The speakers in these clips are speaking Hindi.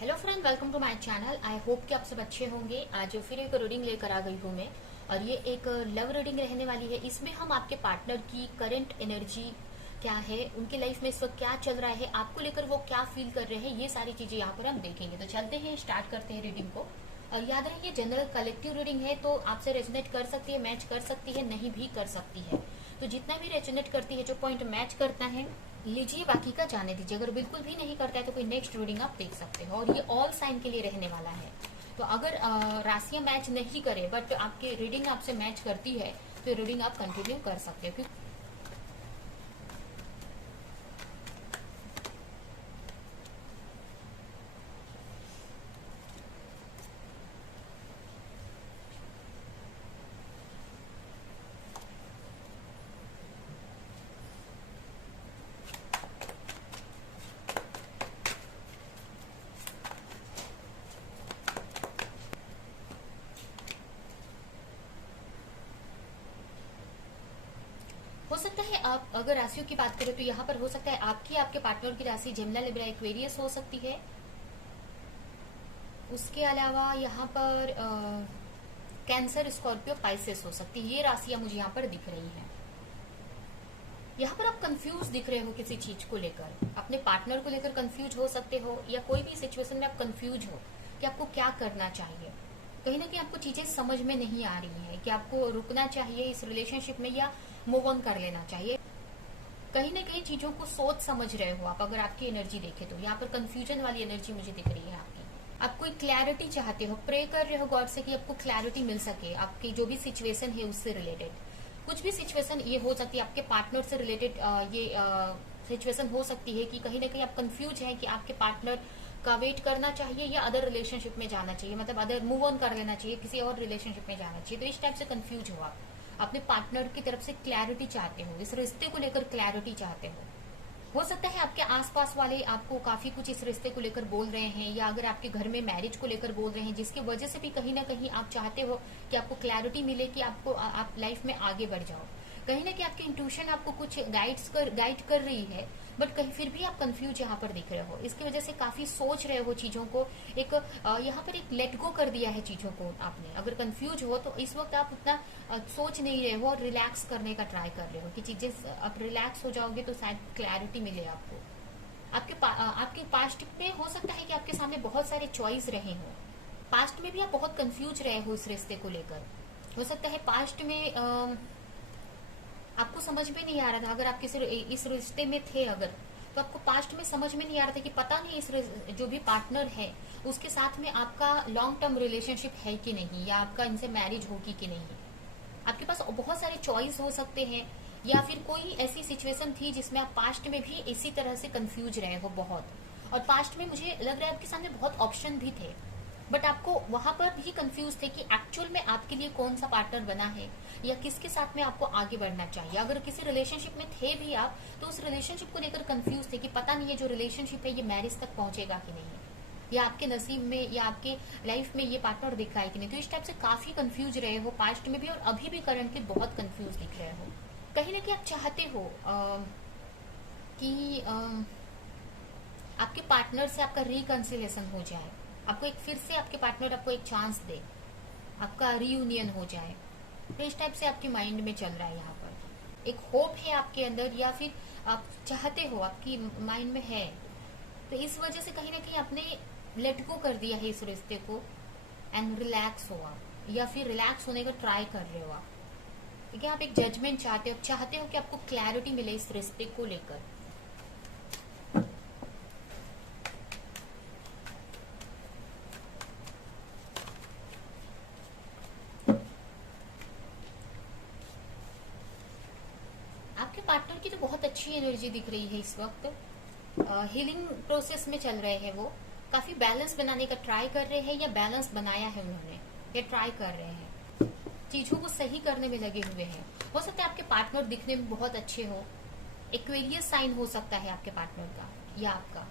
Hello friend, welcome to my channel. I hope कि आप सब अच्छे होंगे। आज फिर एक रीडिंग लेकर आ गई हूँ मैं, और ये एक लव रीडिंग रहने वाली है। इसमें हम आपके पार्टनर की करंट एनर्जी क्या है, उनकी लाइफ में इस वक्त क्या चल रहा है, आपको लेकर वो क्या फील कर रहे हैं, ये सारी चीजें यहाँ पर हम देखेंगे। तो चलते हैं, स्टार्ट करते हैं रीडिंग को। और याद रहे, ये जनरल कलेक्टिव रीडिंग है, तो आपसे रेजोनेट कर सकती है, मैच कर सकती है, नहीं भी कर सकती है। तो जितना भी रेजोनेट करती है, जो पॉइंट मैच करता है लीजिए, बाकी का जाने दीजिए। अगर बिल्कुल भी नहीं करता है तो कोई नेक्स्ट रीडिंग आप देख सकते हो। और ये ऑल साइन के लिए रहने वाला है। तो अगर राशियां मैच नहीं करे बट आपकी रीडिंग आपसे मैच करती है तो रीडिंग आप कंटिन्यू कर सकते हो। हो सकता है आप अगर राशियों की बात करें तो यहाँ पर हो सकता है आपकी आपके पार्टनर की राशि जेमिनी, लिब्रा, एक्वेरियस हो सकती है। उसके अलावा यहाँ पर कैंसर, स्कॉर्पियो, पाइसेस हो सकती है। ये राशियां मुझे यहाँ पर दिख रही हैं। यहाँ पर आप कंफ्यूज दिख रहे हो किसी चीज को लेकर, अपने पार्टनर को लेकर कंफ्यूज हो सकते हो, या कोई भी सिचुएशन में आप कंफ्यूज हो कि आपको क्या करना चाहिए। कहीं ना कहीं आपको चीजें समझ में नहीं आ रही है कि आपको रुकना चाहिए इस रिलेशनशिप में या मूव ऑन कर लेना चाहिए। कहीं ना कहीं चीजों को सोच समझ रहे हो आप। अगर आपकी एनर्जी देखे तो यहाँ पर कंफ्यूजन वाली एनर्जी मुझे दिख रही है आपकी। आप कोई क्लैरिटी चाहते हो, प्रे कर रहे हो गॉड से कि आपको क्लैरिटी मिल सके आपकी जो भी सिचुएशन है उससे रिलेटेड। कुछ भी सिचुएशन ये हो सकती है आपके पार्टनर से रिलेटेड। ये सिचुएशन हो सकती है कि कहीं ना कहीं आप कंफ्यूज हैं कि आपके पार्टनर का वेट करना चाहिए या अदर रिलेशनशिप में जाना चाहिए, मतलब अदर मूव ऑन कर लेना चाहिए, किसी और रिलेशनशिप में जाना चाहिए। तो इस टाइप से कंफ्यूज हो आप, अपने पार्टनर की तरफ से क्लैरिटी चाहते हो, इस रिश्ते को लेकर क्लैरिटी चाहते हो सकता है आपके आसपास वाले आपको काफी कुछ इस रिश्ते को लेकर बोल रहे हैं, या अगर आपके घर में मैरिज को लेकर बोल रहे हैं, जिसकी वजह से भी कहीं ना कहीं आप चाहते हो कि आपको क्लैरिटी मिले कि आपको आप लाइफ में आगे बढ़ जाओ। कहीं ना कहीं आपकी इंट्यूशन आपको कुछ गाइड कर रही है, बट कहीं फिर भी आप कंफ्यूज यहाँ पर दिख रहे हो। इसकी वजह से काफी सोच रहे हो चीजों को। एक यहाँ पर एक लेट गो कर दिया है चीजों को आपने। अगर कंफ्यूज हो तो इस वक्त आप उतना सोच नहीं रहे हो और रिलैक्स करने का ट्राई कर रहे हो कि चीजें आप रिलैक्स हो जाओगे तो शायद क्लैरिटी मिले आपको। आपके पास्ट में हो सकता है कि आपके सामने बहुत सारे चॉइस रहे हो। पास्ट में भी आप बहुत कंफ्यूज रहे हो इस रिश्ते को लेकर। हो सकता है पास्ट में आपको समझ में नहीं आ रहा था, अगर आप किसी इस रिश्ते में थे अगर, तो आपको पास्ट में समझ में नहीं आ रहा था कि पता नहीं इस जो भी पार्टनर है उसके साथ में आपका लॉन्ग टर्म रिलेशनशिप है कि नहीं, या आपका इनसे मैरिज होगी कि नहीं। आपके पास बहुत सारे चॉइस हो सकते हैं, या फिर कोई ऐसी सिचुएशन थी जिसमें आप पास्ट में भी इसी तरह से कंफ्यूज रहे हो बहुत। और पास्ट में मुझे लग रहा है आपके सामने बहुत ऑप्शन भी थे, बट आपको वहां पर भी कंफ्यूज थे कि एक्चुअल में आपके लिए कौन सा पार्टनर बना है, या किसके साथ में आपको आगे बढ़ना चाहिए। अगर किसी रिलेशनशिप में थे भी आप, तो उस रिलेशनशिप को लेकर कंफ्यूज थे कि पता नहीं है जो रिलेशनशिप है ये मैरिज तक पहुंचेगा कि नहीं, या आपके नसीब में या आपके लाइफ में ये पार्टनर दिख रहा है कि नहीं। तो इस टाइप से काफी कंफ्यूज रहे हो पास्ट में भी, और अभी भी करंटली बहुत कंफ्यूज दिख रहे हो। कहीं ना कहीं आप चाहते हो कि आपके पार्टनर से आपका रिकंसिलेशन हो जाए, आपको एक फिर से आपके पार्टनर आपको एक चांस दे, आपका रीयूनियन हो जाए। तो इस टाइप से आपके माइंड में चल रहा है यहाँ पर। एक होप है आपके अंदर, या फिर आप चाहते हो, आपकी माइंड में है। तो इस वजह से कहीं ना कहीं आपने लेट गो कर दिया है इस रिश्ते को, एंड रिलैक्स हो आप, या फिर रिलैक्स होने का ट्राई कर रहे हो आप। ठीक है, आप एक जजमेंट चाहते हो, चाहते हो कि आपको क्लैरिटी मिले इस रिश्ते को लेकर। आपके पार्टनर की तो बहुत अच्छी एनर्जी दिख रही है इस वक्त। हीलिंग प्रोसेस में चल रहे हैं वो, काफी बैलेंस बनाने का ट्राई कर रहे हैं, या बैलेंस बनाया है उन्होंने, या ट्राई कर रहे हैं, चीजों को सही करने में लगे हुए हैं। हो सकता है आपके पार्टनर दिखने में बहुत अच्छे हो, एक्वेरियस साइन हो सकता है आपके पार्टनर का, या आपका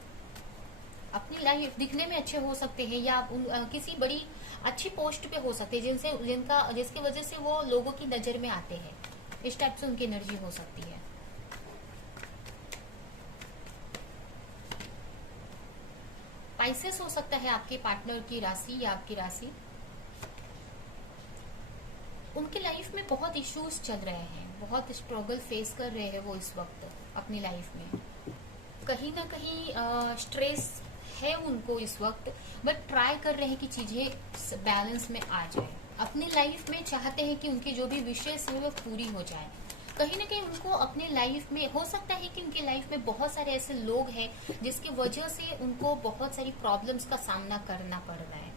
अपनी लाइफ दिखने में अच्छे हो सकते हैं, या आप किसी बड़ी अच्छी पोस्ट पे हो सकते हैं जिसकी वजह से वो लोगों की नजर में आते हैं। इस टाइप से उनकी एनर्जी हो सकती है। पाइसेस हो सकता है आपके पार्टनर की राशि या आपकी राशि। उनके लाइफ में बहुत इश्यूज चल रहे हैं, बहुत स्ट्रगल फेस कर रहे हैं वो इस वक्त अपनी लाइफ में। कहीं ना कहीं स्ट्रेस है उनको इस वक्त, बट ट्राई कर रहे हैं कि चीजें बैलेंस में आ जाए। अपनी लाइफ में चाहते हैं कि उनकी जो भी विशेष है वो पूरी हो जाए। कहीं ना कहीं उनको अपने लाइफ में हो सकता है कि उनकी लाइफ में बहुत सारे ऐसे लोग हैं जिसकी वजह से उनको बहुत सारी प्रॉब्लम्स का सामना करना पड़ रहा है।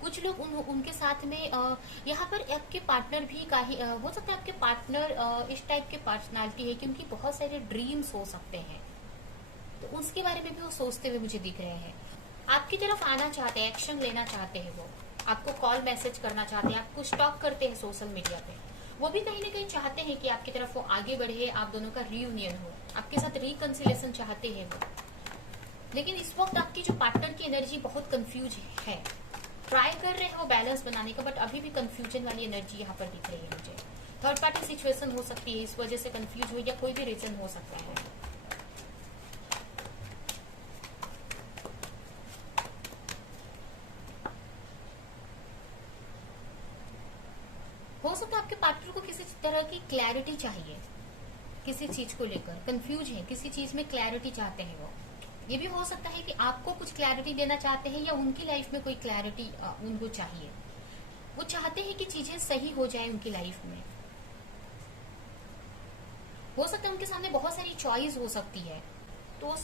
कुछ लोग उनके साथ में यहाँ पर आपके पार्टनर भी हो सकता है आपके पार्टनर इस टाइप के पर्सनालिटी है कि उनकी बहुत सारे ड्रीम्स हो सकते हैं, तो उसके बारे में भी वो सोचते हुए मुझे दिख रहे हैं। आपकी तरफ आना चाहते हैं, एक्शन लेना चाहते हैं, वो आपको कॉल मैसेज करना चाहते हैं, आपको स्टॉक करते हैं सोशल मीडिया पे। वो भी कहीं ना कहीं चाहते हैं कि आपकी तरफ वो आगे बढ़े, आप दोनों का रीयूनियन हो, आपके साथ रिकंसिलेशन चाहते हैं वो। लेकिन इस वक्त आपकी जो पार्टनर की एनर्जी बहुत कंफ्यूज है, ट्राई कर रहे हैं वो बैलेंस बनाने का, बट अभी भी कंफ्यूजन वाली एनर्जी यहाँ पर दिख रही है मुझे। थर्ड पार्टी सिचुएशन हो सकती है, इस वजह से कंफ्यूज हो, या कोई भी रीजन हो सकता है। हो सकता है आपके पार्टनर को किसी तरह की क्लैरिटी चाहिए, किसी चीज को लेकर कंफ्यूज है, किसी चीज में क्लैरिटी चाहते हैं वो। ये भी हो सकता है कि आपको कुछ क्लैरिटी देना चाहते हैं, या उनकी लाइफ में कोई क्लैरिटी उनको चाहिए। वो चाहते हैं कि चीजें सही हो जाए उनकी लाइफ में। हो सकता है उनके सामने बहुत सारी चॉइस हो सकती है, तो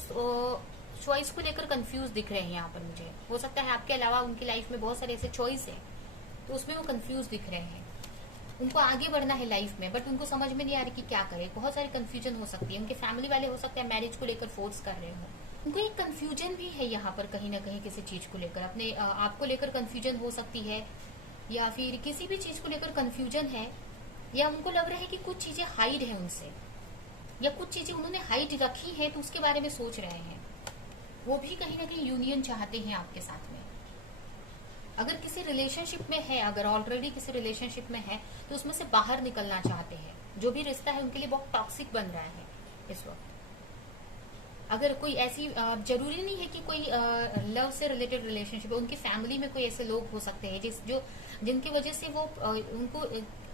चॉइस को लेकर कंफ्यूज दिख रहे हैं यहाँ पर मुझे। हो सकता है आपके अलावा उनकी लाइफ में बहुत सारे ऐसे चॉइस है, तो उसमें वो कंफ्यूज दिख रहे हैं। उनको आगे बढ़ना है लाइफ में, बट उनको समझ में नहीं आ रही कि क्या करे। बहुत सारी कंफ्यूजन हो सकती है। उनके फैमिली वाले हो सकते हैं मैरिज को लेकर फोर्स कर रहे हो। उनको एक कंफ्यूजन भी है यहाँ पर कहीं ना कहीं, किसी चीज को लेकर, अपने आप को लेकर कंफ्यूजन हो सकती है, या फिर किसी भी चीज को लेकर कंफ्यूजन है, या उनको लग रहा है कि कुछ चीजें हाइड है उनसे, या कुछ चीजें उन्होंने हाइड रखी है तो उसके बारे में सोच रहे हैं। वो भी कहीं ना कहीं यूनियन चाहते हैं आपके साथ में। अगर किसी रिलेशनशिप में है, अगर ऑलरेडी किसी रिलेशनशिप में है, तो उसमें से बाहर निकलना चाहते हैं। जो भी रिश्ता है उनके लिए बहुत टॉक्सिक बन रहा है इस वक्त। अगर कोई ऐसी जरूरी नहीं है कि कोई लव से रिलेटेड रिलेशनशिप है, उनकी फैमिली में कोई ऐसे लोग हो सकते हैं जिनकी वजह से वो उनको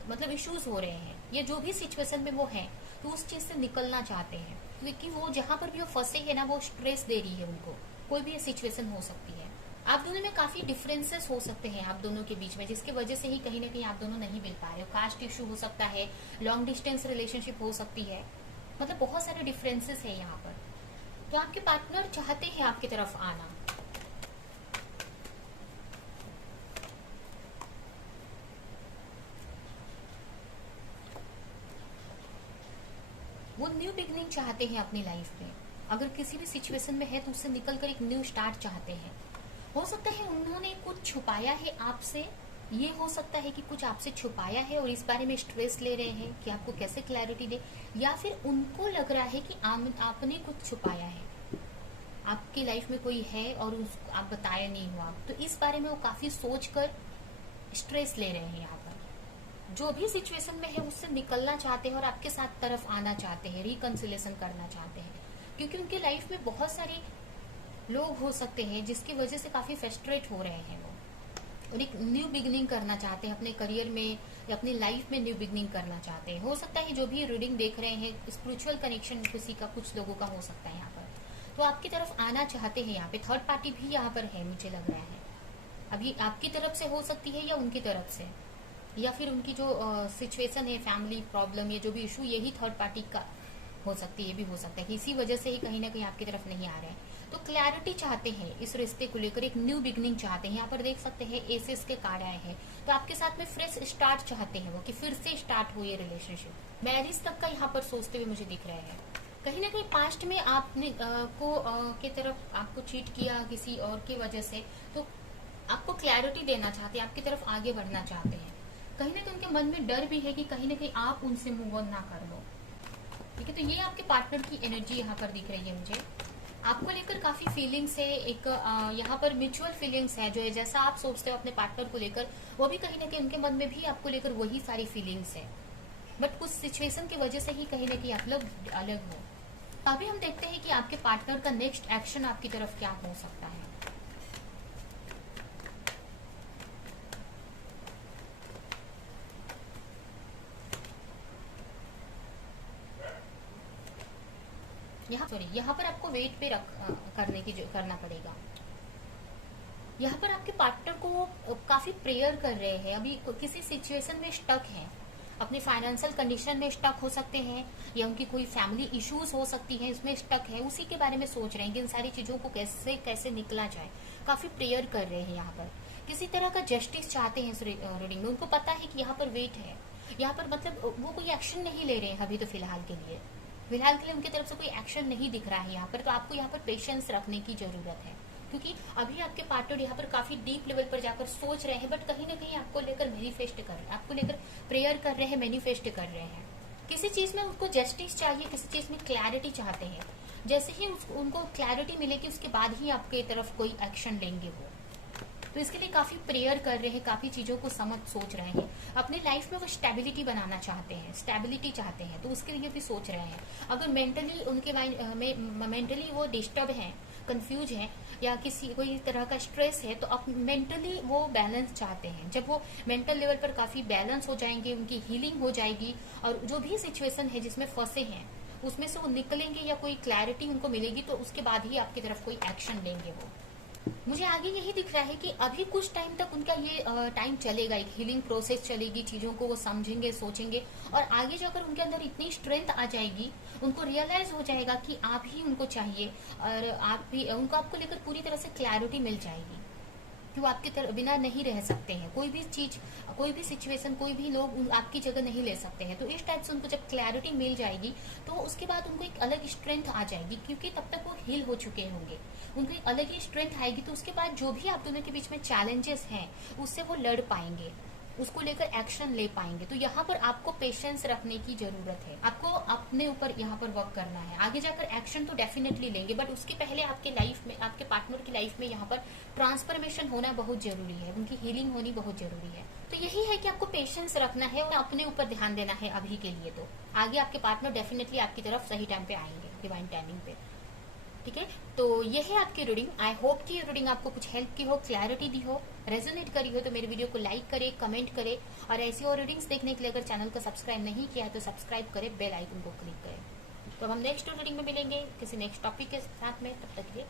मतलब इश्यूज हो रहे हैं, या जो भी सिचुएशन में वो है, तो उस चीज से निकलना चाहते हैं। क्योंकि वो जहां पर भी वो फंसे है ना, वो स्ट्रेस दे रही है उनको। कोई भी सिचुएशन हो सकती है। आप दोनों में काफी डिफरेंसेस हो सकते हैं आप दोनों के बीच में, जिसकी वजह से ही कहीं ना कहीं आप दोनों नहीं मिल पा रहे हो। कास्ट इशू हो सकता है, लॉन्ग डिस्टेंस रिलेशनशिप हो सकती है, मतलब बहुत सारे डिफरेंसेस है यहाँ पर। तो आपके पार्टनर चाहते हैं आपकी तरफ आना। वो न्यू बिगनिंग चाहते हैं अपनी लाइफ में। अगर किसी भी सिचुएशन में है तो उससे निकलकर एक न्यू स्टार्ट चाहते हैं। हो सकता है उन्होंने कुछ छुपाया है आपसे, ये हो सकता है कि कुछ आपसे छुपाया है और इस बारे में स्ट्रेस ले रहे हैं कि आपको कैसे क्लैरिटी दे, या फिर उनको लग रहा है कि आपने कुछ छुपाया है, आपकी लाइफ में कोई है और आप बताए नहीं हो आप, तो इस बारे में वो काफी सोचकर स्ट्रेस ले रहे हैं यहाँ पर। जो भी सिचुएशन में है उससे निकलना चाहते हैं और आपके साथ तरफ आना चाहते हैं, रिकंसिलेशन करना चाहते हैं, क्योंकि उनके लाइफ में बहुत सारे लोग हो सकते हैं जिसकी वजह से काफी फ्रस्ट्रेट हो रहे हैं वो, और एक न्यू बिगनिंग करना चाहते हैं अपने करियर में या अपनी लाइफ में न्यू बिगनिंग करना चाहते हैं। हो सकता है जो भी रीडिंग देख रहे हैं स्पिरिचुअल कनेक्शन किसी का, कुछ लोगों का हो सकता है यहाँ पर, तो आपकी तरफ आना चाहते हैं। यहाँ पे थर्ड पार्टी भी यहाँ पर है, मुझे लग रहा है। अभी आपकी तरफ से हो सकती है या उनकी तरफ से, या फिर उनकी जो सिचुएशन है, फैमिली प्रॉब्लम, या जो भी इशू, यही थर्ड पार्टी का हो सकती है। ये भी हो सकता है कि इसी वजह से ही कहीं ना कहीं आपकी तरफ नहीं आ रहे हैं। तो क्लैरिटी चाहते हैं इस रिश्ते को लेकर, एक न्यू बिगनिंग चाहते हैं। यहाँ पर देख सकते हैं एसेस के कार्ड आए हैं, तो आपके साथ में फ्रेश स्टार्ट चाहते हैं वो, कि फिर से स्टार्ट हो ये रिलेशनशिप। मैरिज तक का यहाँ पर सोचते हुए मुझे दिख रहे हैं। कहीं ना कहीं पास्ट में आपने के तरफ आपको चीट किया किसी और की वजह से, तो आपको क्लैरिटी देना चाहते हैं, आपकी तरफ आगे बढ़ना चाहते हैं। कहीं ना कहीं उनके मन में डर भी है कि कहीं ना कहीं आप उनसे मूव ऑन ना कर लो। ठीक है, तो ये आपके पार्टनर की एनर्जी यहाँ पर दिख रही है मुझे। आपको लेकर काफी फीलिंग्स है, एक यहाँ पर म्यूचुअल फीलिंग्स है, जो है जैसा आप सोचते हो अपने पार्टनर को लेकर, वो भी कहीं ना कहीं उनके मन में भी आपको लेकर वही सारी फीलिंग्स है, बट कुछ सिचुएशन की वजह से ही कहीं ना कहीं आप लोग अलग हो। अभी हम देखते हैं कि आपके पार्टनर का नेक्स्ट एक्शन आपकी तरफ क्या हो सकता है। यहाँ पर आपको वेट पे करना पड़ेगा। यहाँ पर आपके पार्टनर को काफी प्रेयर कर रहे हैं, अभी किसी सिचुएशन में स्टक है, अपने फाइनेंशियल कंडीशन में स्टक हो सकते हैं, या उनकी कोई फैमिली इश्यूज हो सकती है, इसमें स्टक है, उसी के बारे में सोच रहे हैं कि इन सारी चीजों को कैसे कैसे निकला जाए। काफी प्रेयर कर रहे हैं। यहाँ पर किसी तरह का जस्टिस चाहते हैं इस रीडिंग में। उनको पता है कि यहाँ पर वेट है, यहाँ पर मतलब वो कोई एक्शन नहीं ले रहे हैं अभी तो फिलहाल के लिए उनकी तरफ से कोई एक्शन नहीं दिख रहा है यहाँ पर। तो आपको यहाँ पर पेशेंस रखने की जरूरत है, क्योंकि अभी आपके पार्टनर यहाँ पर काफी डीप लेवल पर जाकर सोच रहे हैं, बट कहीं ना कहीं आपको लेकर मैनिफेस्ट कर रहे हैं, आपको लेकर प्रेयर कर रहे हैं, मैनिफेस्ट कर रहे हैं। किसी चीज में उनको जस्टिस चाहिए, किसी चीज में क्लैरिटी चाहते हैं। जैसे ही उनको क्लैरिटी मिलेगी उसके बाद ही आपके तरफ कोई एक्शन लेंगे वो। तो इसके लिए काफी प्रेयर कर रहे हैं, काफी चीजों को सोच रहे हैं। अपने लाइफ में वो स्टेबिलिटी बनाना चाहते हैं, स्टेबिलिटी चाहते हैं, तो उसके लिए भी सोच रहे हैं। अगर मेंटली उनके मेंटली वो डिस्टर्ब हैं, कंफ्यूज हैं, या कोई तरह का स्ट्रेस है, तो अब मेंटली वो बैलेंस चाहते हैं। जब वो मेंटल लेवल पर काफी बैलेंस हो जाएंगे, उनकी हीलिंग हो जाएगी, और जो भी सिचुएशन है जिसमें फंसे हैं उसमें से वो निकलेंगे या कोई क्लैरिटी उनको मिलेगी, तो उसके बाद ही आपकी तरफ कोई एक्शन लेंगे वो। मुझे आगे यही दिख रहा है कि अभी कुछ टाइम तक उनका ये टाइम चलेगा, एक हीलिंग प्रोसेस चलेगी, चीजों को वो समझेंगे, सोचेंगे, और आगे जाकर उनके अंदर इतनी स्ट्रेंथ आ जाएगी, उनको रियलाइज हो जाएगा कि आप ही उनको चाहिए, और आपको लेकर पूरी तरह से क्लैरिटी मिल जाएगी कि वो आपके बिना नहीं रह सकते हैं। कोई भी चीज, कोई भी सिचुएशन, कोई भी लोग आपकी जगह नहीं ले सकते हैं। तो इस टाइप से उनको जब क्लैरिटी मिल जाएगी तो उसके बाद उनको एक अलग स्ट्रेंथ आ जाएगी, क्योंकि तब तक वो हील हो चुके होंगे। उनको एक अलग ही स्ट्रेंथ आएगी, तो उसके बाद जो भी आप दोनों के बीच में चैलेंजेस हैं उससे वो लड़ पाएंगे, उसको लेकर एक्शन ले पाएंगे। तो यहाँ पर आपको पेशेंस रखने की जरूरत है, आपको अपने ऊपर यहाँ पर वर्क करना है। आगे जाकर एक्शन तो डेफिनेटली लेंगे, बट उसके पहले आपके लाइफ में, आपके पार्टनर की लाइफ में यहाँ पर ट्रांसफॉर्मेशन होना बहुत जरूरी है, उनकी हीलिंग होनी बहुत जरूरी है। तो यही है कि आपको पेशेंस रखना है और अपने ऊपर ध्यान देना है अभी के लिए। तो आगे आपके पार्टनर डेफिनेटली आपकी तरफ सही टाइम पे आएंगे, डिवाइन टाइमिंग पे। ठीक है, तो ये है आपकी रीडिंग। आई होप कि ये रीडिंग आपको कुछ हेल्प की हो, क्लैरिटी दी हो, रेजोनेट करी हो। तो मेरे वीडियो को लाइक करे, कमेंट करे, और ऐसी और रीडिंग्स देखने के लिए अगर चैनल को सब्सक्राइब नहीं किया है तो सब्सक्राइब करे, बेल आइकन को क्लिक करें। तो हम नेक्स्ट रीडिंग में मिलेंगे किसी नेक्स्ट टॉपिक के साथ में। तब तक के लिए